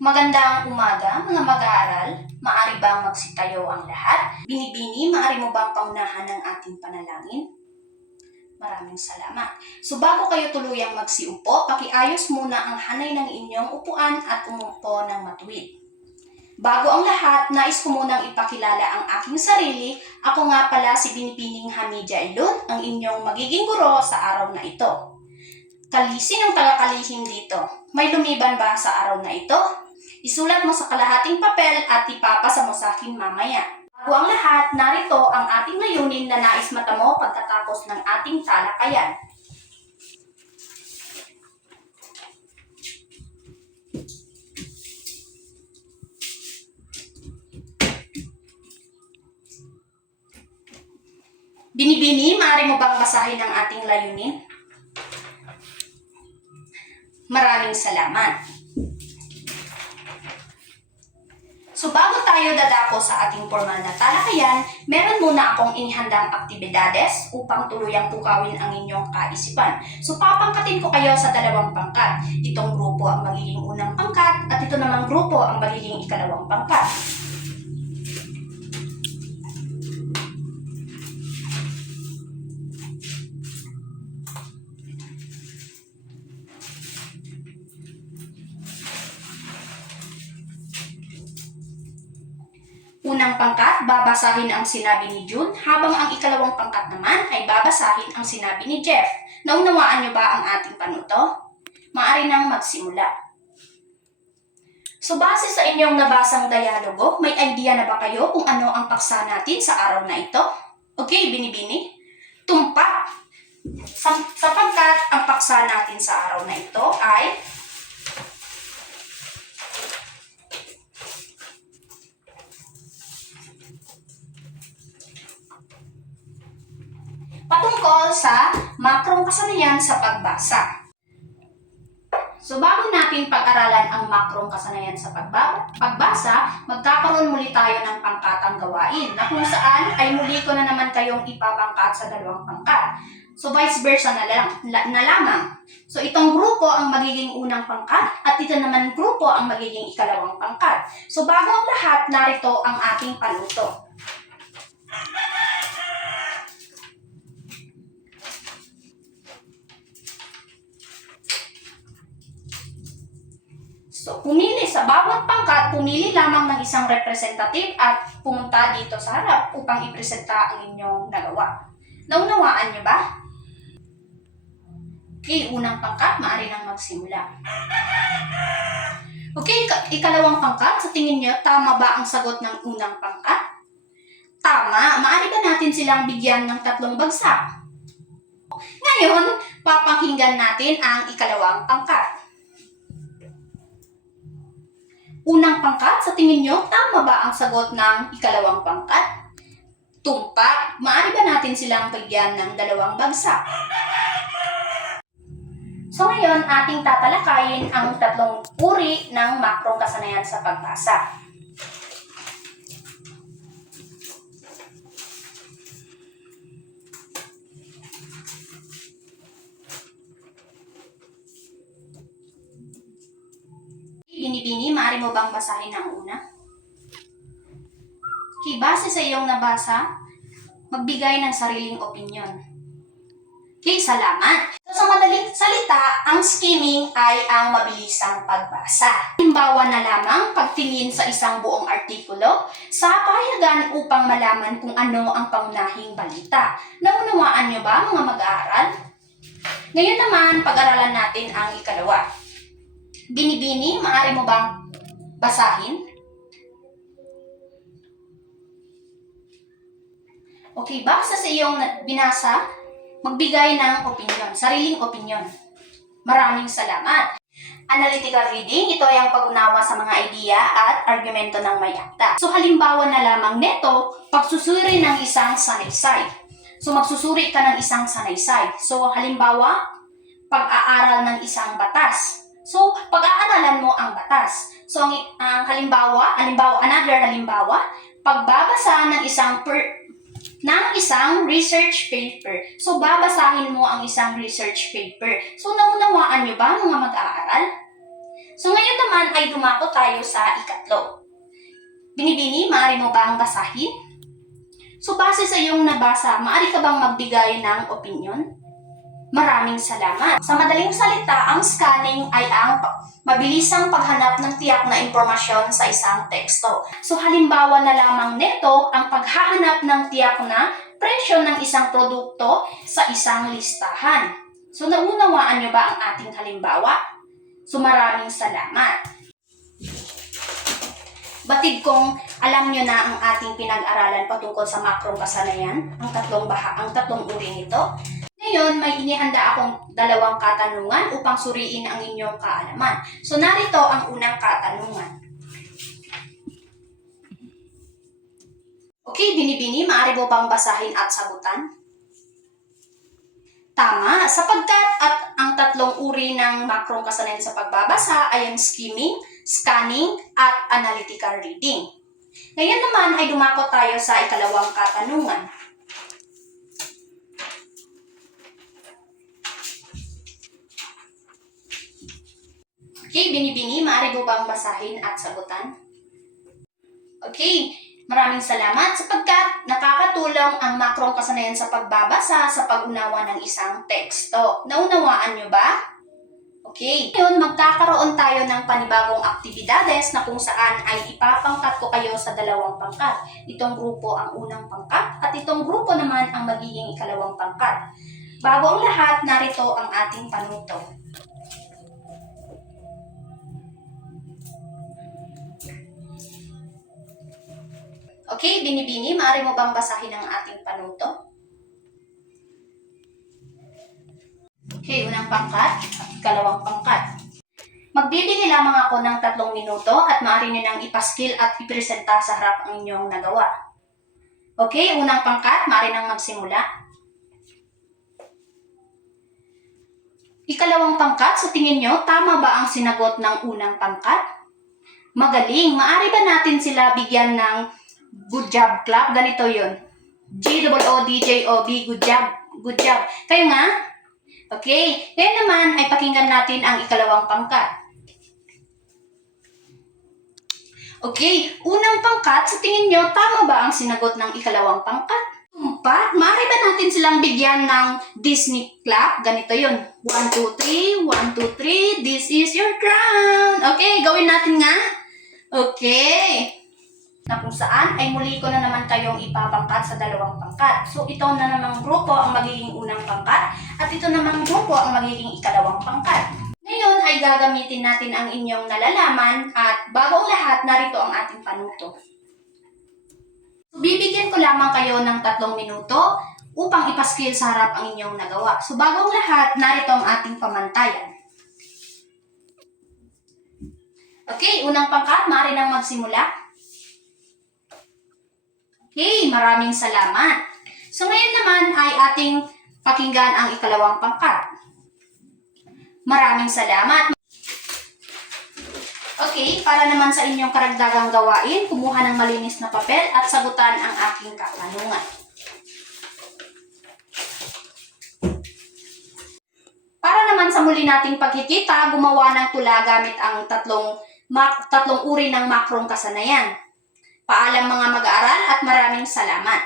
Magandang umaga, mga mag-aaral. Maari bang magsitayo ang lahat? Binibini, maari mo bang paunahan ng ating panalangin? Maraming salamat. So bago kayo tuluyang magsiupo, pakiayos muna ang hanay ng inyong upuan at umupo ng matuwid. Bago ang lahat, nais ko munang ipakilala ang aking sarili. Ako nga pala si Binibining Hamidia Ilun, ang inyong magiging guro sa araw na ito. Kalisin ang tagakalihim dito. May lumiban ba sa araw na ito? Isulat mo sa kalahating papel at ipapasa mo sa akin mamaya. Bago ang lahat, narito ang ating layunin na nais matamo pagkatapos ng ating talakayan. Binibini, maaari mo bang basahin ang ating layunin? Maraming salamat. So bago tayo dadako sa ating formal na talakayan, meron muna akong inihandang aktibidades upang tuluyang pukawin ang inyong kaisipan. So papangkatin ko kayo sa dalawang pangkat. Itong grupo ang magiging unang pangkat at ito namang grupo ang magiging ikalawang pangkat. Unang pangkat, babasahin ang sinabi ni June, habang ang ikalawang pangkat naman ay babasahin ang sinabi ni Jeff. Naunawaan niyo ba ang ating panuto? Maaari nang magsimula. So base sa inyong nabasang dialogo, may idea na ba kayo kung ano ang paksa natin sa araw na ito? Okay, Binibini? Tumpak! Sapagkat ang paksa natin sa araw na ito ay patungkol sa makrong kasanayan sa pagbasa. So bago natin pag-aralan ang makrong kasanayan sa pagbasa, magkakaroon muli tayo ng pangkatang gawain na kung saan ay muli ko na naman kayong ipapangkat sa dalawang pangkat. So vice versa na lamang. So itong grupo ang magiging unang pangkat at ito naman grupo ang magiging ikalawang pangkat. So bago ang lahat, narito ang ating panuto. So, pumili sa bawat pangkat, pumili lamang ng isang representative at pumunta dito sa harap upang ipresenta ang inyong nagawa. Naunawaan niyo ba? Okay, unang pangkat, maaari nang magsimula. Okay, ikalawang pangkat, sa tingin niyo, tama ba ang sagot ng unang pangkat? Tama, maaari ba natin silang bigyan ng 3 bagsak? Ngayon, papakinggan natin ang ikalawang pangkat. Unang pangkat, sa tingin nyo, tama ba ang sagot ng ikalawang pangkat? Tumpak, maaari ba natin silang bigyan ng 2 bagsak? So ngayon, ating tatalakayin ang 3 uri ng makrong kasanayan sa pagbasa. Binibini, maaari mo bang basahin ang una? Okay, base sa iyong nabasa, magbigay ng sariling opinyon. Okay, salamat. So, sa madaling salita, ang skimming ay ang mabilisang pagbasa. Halimbawa na lamang pagtingin sa isang buong artikulo sa pahayagan upang malaman kung ano ang pangunahing balita. Naunawaan niyo ba, mga mag-aaral? Ngayon naman, pag-aralan natin ang ikalawa. Binibini, maaari mo bang basahin? Okay, base sa iyong binasa, magbigay ng opinyon, sariling opinyon. Maraming salamat. Analytical reading, ito ay ang pag-unawa sa mga idea at argumento ng may akda. So halimbawa na lamang neto, pagsusuri ng isang sanaysay. So magsusuri ka ng isang sanaysay. So halimbawa, pag-aaral ng isang batas. So, pag-aaralan mo ang batas. So, ang another halimbawa, pagbabasa ng isang research paper. So, babasahin mo ang isang research paper. So, naunawaan niyo ba, mga mag-aaral? So ngayon naman ay dumako tayo sa ikatlo. Binibini, maaari mo bang basahin? So base sa iyong nabasa, maaari ka bang magbigay ng opinion? Maraming salamat. Sa madaling salita, ang scanning ay ang mabilisang paghanap ng tiyak na impormasyon sa isang teksto. So halimbawa na lamang nito ang paghahanap ng tiyak na presyo ng isang produkto sa isang listahan. So naunawaan niyo ba ang ating halimbawa? So maraming salamat. Batid kong alam nyo na ang ating pinag-aralan patungkol sa makrong kasanayan, ang tatlong uri nito. Ngayon, may inihanda akong 2 katanungan upang suriin ang inyong kaalaman. So narito ang unang katanungan. Okay, binibini, maaari mo bang basahin at sagutan? Tama, sapagkat at ang tatlong uri ng makrong kasanayan sa pagbabasa ay ang skimming, scanning, at analytical reading. Ngayon naman ay dumako tayo sa ikalawang katanungan. Okay, binibini, maaari mo bang basahin at sagutan? Okay, maraming salamat sapagkat nakakatulong ang makrong kasanayan sa pagbabasa sa pag-unawa ng isang teksto. Naunawaan nyo ba? Okay, ngayon magkakaroon tayo ng panibagong aktibidades na kung saan ay ipapangkat ko kayo sa 2 pangkat. Itong grupo ang unang pangkat at itong grupo naman ang magiging ikalawang pangkat. Bago ang lahat, narito ang ating panuto. Okay, binibini, maaari mo bang basahin ang ating panuto? Okay, unang pangkat at ikalawang pangkat. Magbibigay lamang ako ng 3 minuto at maaari nyo nang ipaskil at ipresenta sa harap ang inyong nagawa. Okay, unang pangkat, maaari nang magsimula. Ikalawang pangkat, sa tingin nyo, tama ba ang sinagot ng unang pangkat? Magaling, maaari ba natin sila bigyan ng good job clap? Ganito yun. G-O-O-D-J-O-B, good job. Good job. Kayo nga? Okay. Ngayon naman ay pakinggan natin ang ikalawang pangkat. Okay. Unang pangkat, sa tingin nyo, tama ba ang sinagot ng ikalawang pangkat? Tumpak. Maaari ba natin silang bigyan ng Disney clap? Ganito yun. 1, 2, 3. 1, 2, 3. This is your crown. Okay. Gawin natin nga. Okay. Na kung saan ay muli ko na naman kayong ipapangkat sa 2 pangkat. So ito na namang grupo ang magiging unang pangkat at ito namang grupo ang magiging ikalawang pangkat. Ngayon ay gagamitin natin ang inyong nalalaman at bago ang lahat, narito ang ating panuto. So bibigyan ko lamang kayo ng 3 minuto upang ipaskil sa harap ang inyong nagawa. So bago ang lahat, narito ang ating pamantayan. Okay, unang pangkat, maaari nang magsimula. Okay, maraming salamat. So ngayon naman ay ating pakinggan ang ikalawang pangkat. Maraming salamat. Okay, para naman sa inyong karagdagang gawain, kumuha ng malinis na papel at sagutan ang aking katanungan. Para naman sa muli nating pagkikita, gumawa ng tula gamit ang tatlong uri ng makrong kasanayan. Paalam mga mag-aaral at maraming salamat.